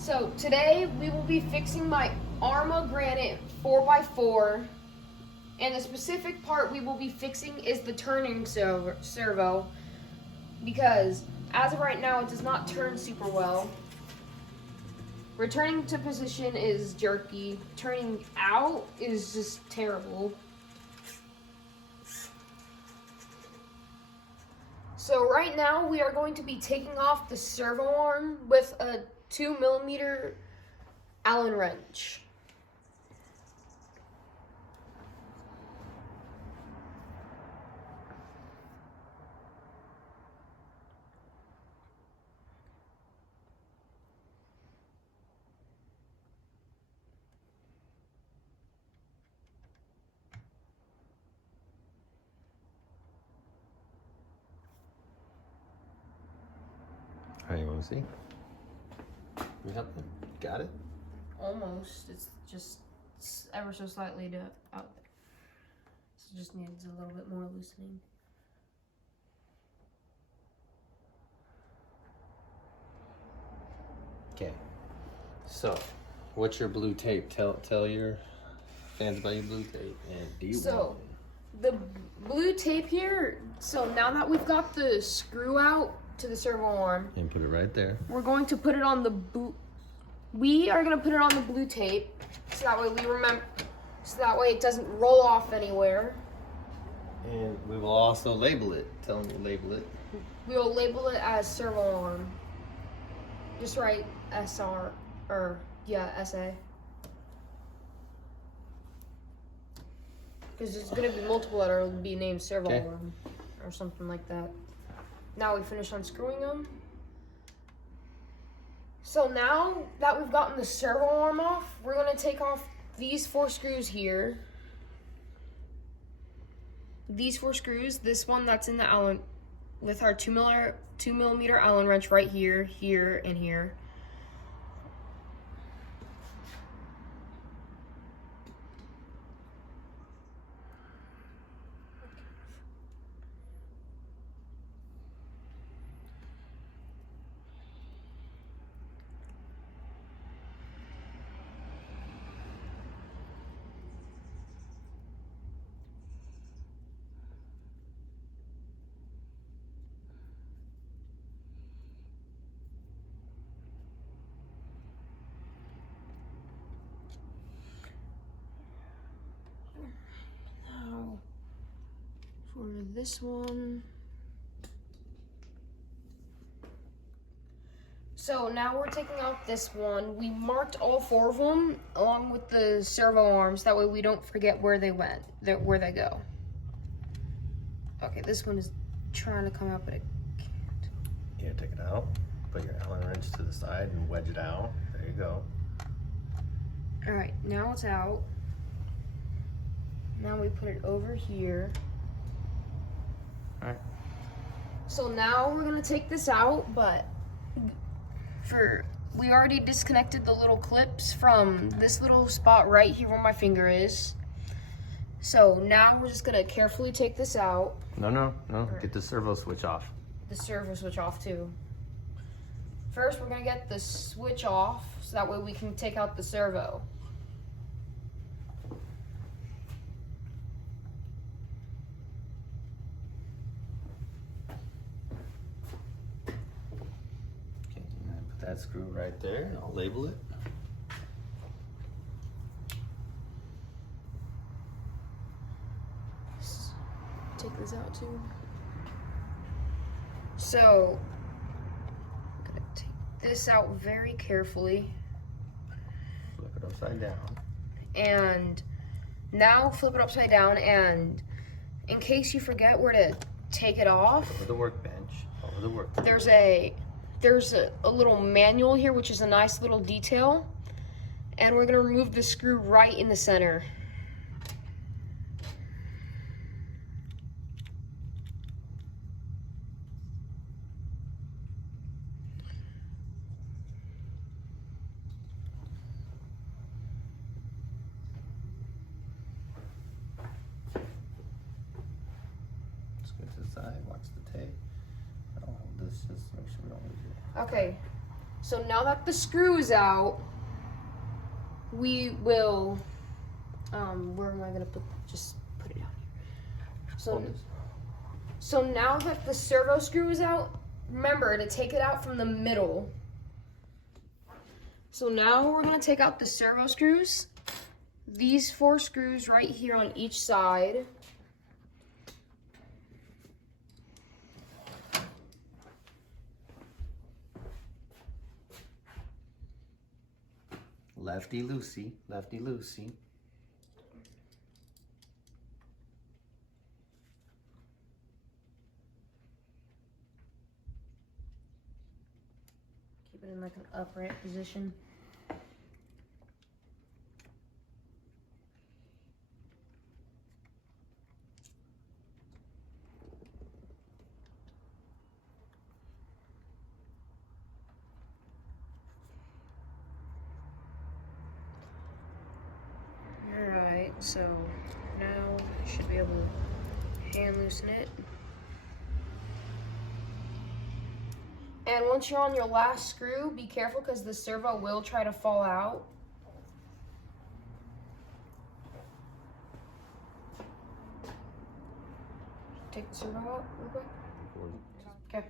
So today we will be fixing my Arrma Granite 4x4, and the specific part we will be fixing is the turning servo, because as of right now it does not turn super well. Returning to position is jerky, turning out is just terrible. So right now we are going to be taking off the servo arm with a 2mm Allen wrench. How you want to see? You have them? Got it? Almost. It's just ever so slightly out there. So it just needs a little bit more loosening. Okay. So, what's your blue tape? Tell your fans about your blue tape. And do you So, the blue tape here, so now that we've got the screw out to the servo arm, and put it right there. we're going to put it on the we are going to put it on the blue tape, so that way we remember, so that way it doesn't roll off anywhere. And we will also label it. Tell them to label it. We will label it as servo arm. Just write SR, or yeah, SA. Because it's going to be multiple letter, it'll be named servo arm or something like that. Now we finish unscrewing them. So now that we've gotten the servo arm off, we're going to take off these 4 screws here. These 4 screws, this one that's in the Allen, with our 2mm Allen wrench right here, here, and here. Now, for this one. So now we're taking off this one. We marked all 4 of them along with the servo arms. That way we don't forget where they went, where they go. Okay, this one is trying to come out, but it can't. Yeah, take it out. Put your Allen wrench to the side and wedge it out. There you go. All right, now it's out. Now we put it over here. All right. So now we're gonna take this out, but we already disconnected the little clips from this little spot right here where my finger is. So now we're just gonna carefully take this out. No. Get the servo switch off. The servo switch off too. First, we're gonna get the switch off so that way we can take out the servo. Okay, put that screw right there, and I'll label it. Take this out too. So, I'm gonna take this out very carefully. Flip it upside down. And now flip it upside down, and in case you forget where to take it off, Over the workbench. Over the workbench. there's a little manual here, which is a nice little detail. And we're gonna remove the screw right in the center. Side, watch the tape. I don't hold this, just make sure we don't lose it. Okay, So now that the screw is out, we will, where am I gonna just put it out here. So now that the servo screw is out, remember to take it out from the middle. So now we're gonna take out the servo screws. These 4 screws right here on each side. Lefty loosey, lefty loosey. Keep it in like an upright position. Alright, so now I should be able to hand loosen it. And once you're on your last screw, be careful because the servo will try to fall out. Take the servo out real quick. Okay.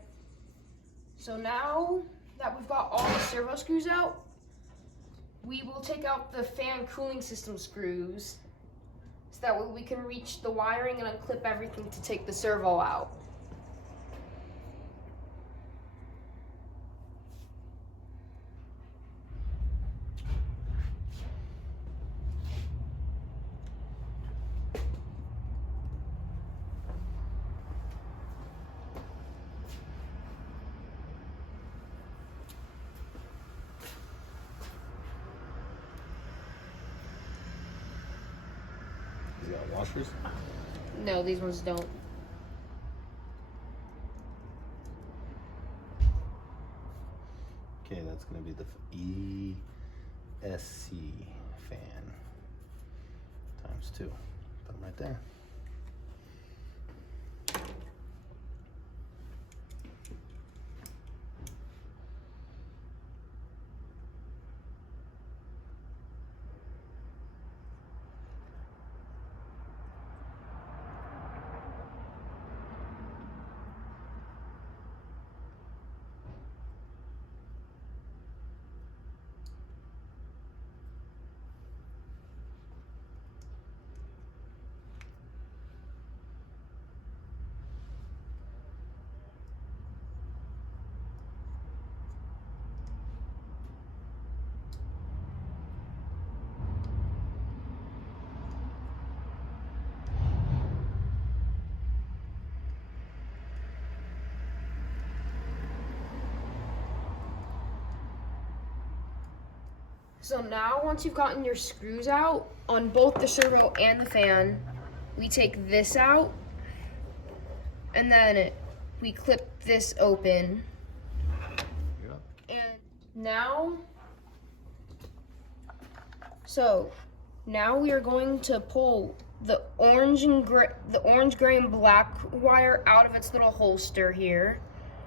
So now that we've got all the servo screws out, we will take out the fan cooling system screws so that way we can reach the wiring and unclip everything to take the servo out. You got washers? No, these ones don't. Okay, that's gonna be the ESC fan times 2. Put them right there. So now, once you've gotten your screws out on both the servo and the fan, we take this out, and then we clip this open. Yep. And now, now we are going to pull the orange, gray, and black wire out of its little holster here.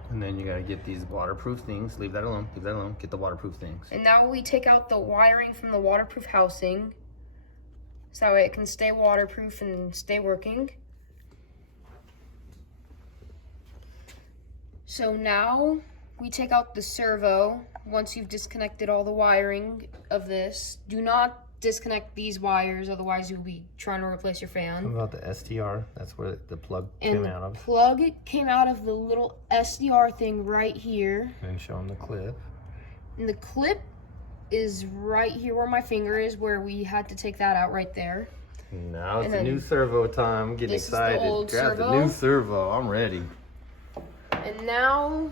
And then you gotta get these waterproof things. Leave that alone. Leave that alone. Get the waterproof things. And now we take out the wiring from the waterproof housing, so that way it can stay waterproof and stay working. So now we take out the servo. Once you've disconnected all the wiring of this, do not disconnect these wires, otherwise you'll be trying to replace your fan. What about the STR? That's where the plug came out of. The plug came out of the little SDR thing right here. And show them the clip. And the clip is right here where my finger is, where we had to take that out right there. Now it's a new servo time. I'm getting excited. Grab the new servo. I'm ready. And now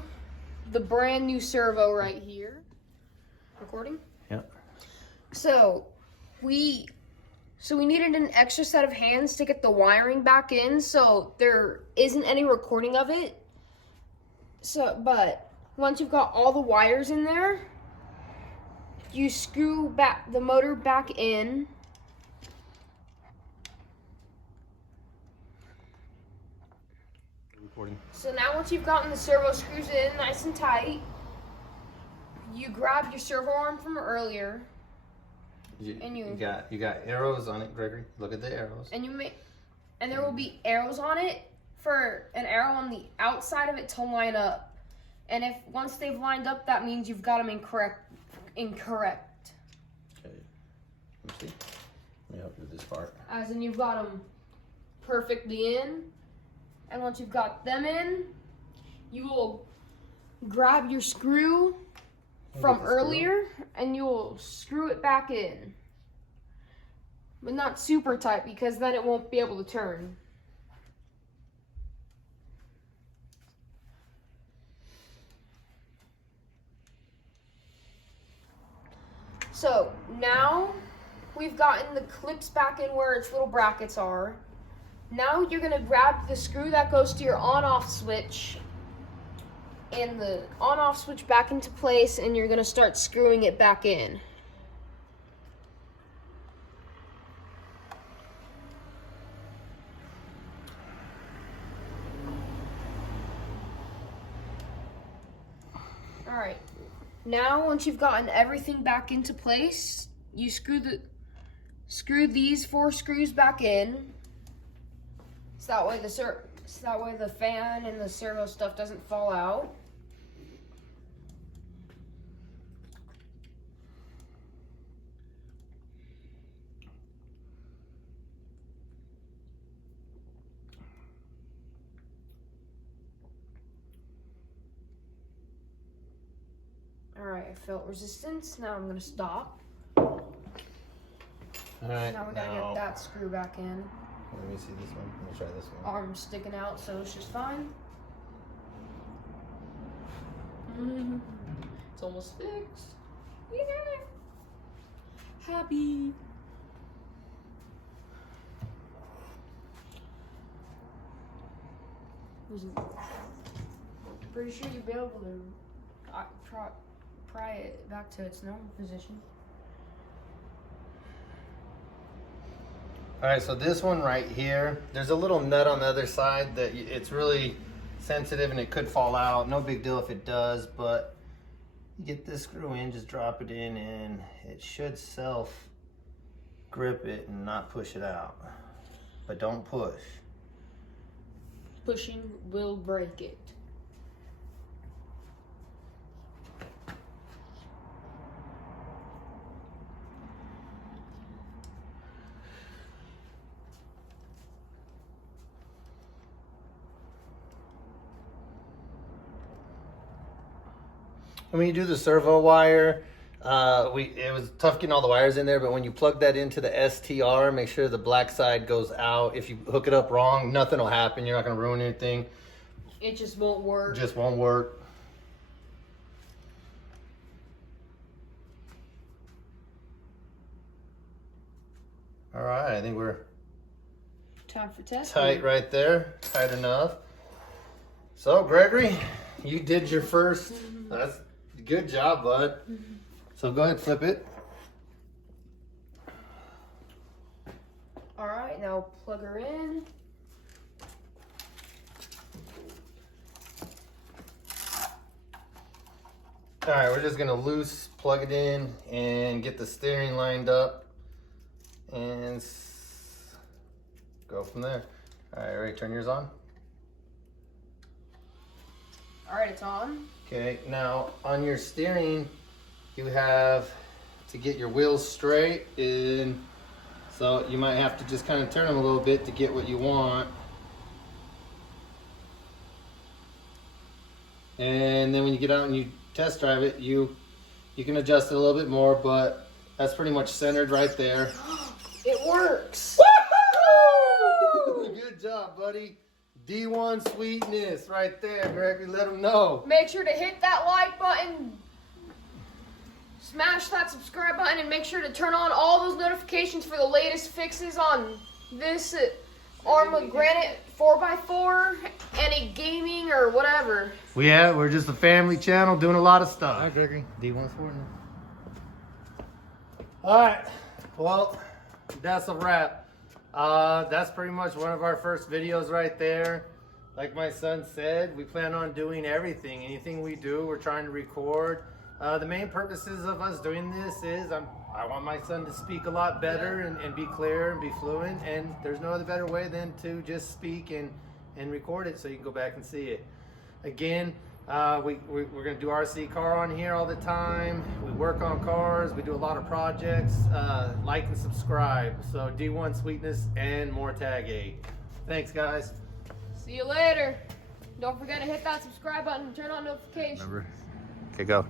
the brand new servo right here. Recording? Yep. So we needed an extra set of hands to get the wiring back in, so there isn't any recording of it. But once you've got all the wires in there, you screw back the motor back in. Recording. So now once you've gotten the servo screws in nice and tight, you grab your servo arm from earlier, You got arrows on it, Gregory. Look at the arrows. and and there will be arrows on it for an arrow on the outside of it to line up. And if once they've lined up, that means you've got them incorrect. Okay. Let me see. Let me help you with this part. As in you've got them perfectly in. And once you've got them in, you will grab your screw from earlier and you will screw it back in. But not super tight because then it won't be able to turn. So now we've gotten the clips back in where its little brackets are. Now you're gonna grab the screw that goes to your on-off switch and the on-off switch back into place, and you're gonna start screwing it back in. All right. Now, once you've gotten everything back into place, you screw these 4 screws back in. So that way the fan and the servo stuff doesn't fall out. Alright, I felt resistance. Now I'm gonna stop. All right. Now we gotta get that screw back in. Let me see this one. Let me try this one. Arm's sticking out, so it's just fine. It's almost fixed. Yeah. Happy. Pretty sure you'll be able to pry it back to its normal position. All right, so this one right here, there's a little nut on the other side that it's really sensitive and it could fall out. No big deal if it does, but you get this screw in, just drop it in, and it should self grip it and not push it out. But don't push. Pushing will break it. When you do the servo wire, it was tough getting all the wires in there, but when you plug that into the STR, make sure the black side goes out. If you hook it up wrong, nothing will happen. You're not going to ruin anything. It just won't work. Just won't work. All right, I think we're time for testing. tight right there. Tight enough. So, Gregory, you did your first. That's good job, bud. So go ahead, flip it. All right, now plug her in. All right, we're just gonna loose plug it in and get the steering lined up and go from there. All right, ready? Turn yours on. All right, it's on. Okay, now on your steering, you have to get your wheels straight, and so you might have to just kind of turn them a little bit to get what you want. And then when you get out and you test drive it, you can adjust it a little bit more, but that's pretty much centered right there. It works. Woo! Good job, buddy. D1 sweetness right there, Gregory. Let them know. Make sure to hit that like button, smash that subscribe button, and make sure to turn on all those notifications for the latest fixes on this Arrma Granite 4x4, any gaming or whatever. We're just a family channel doing a lot of stuff. All right, Gregory. D1 sweetness. All right. Well, that's a wrap. That's pretty much one of our first videos right there. Like my son said, we plan on doing everything. Anything we do, we're trying to record. The main purposes of us doing this is I want my son to speak a lot better and be clear and be fluent, and there's no other better way than to just speak and record it so you can go back and see it. Again, we're going to do RC car on here all the time. We work on cars. We do a lot of projects. Like and subscribe. So D1 Sweetness and more Tag 8. Thanks, guys. See you later. Don't forget to hit that subscribe button and turn on notifications. Remember? Okay, go.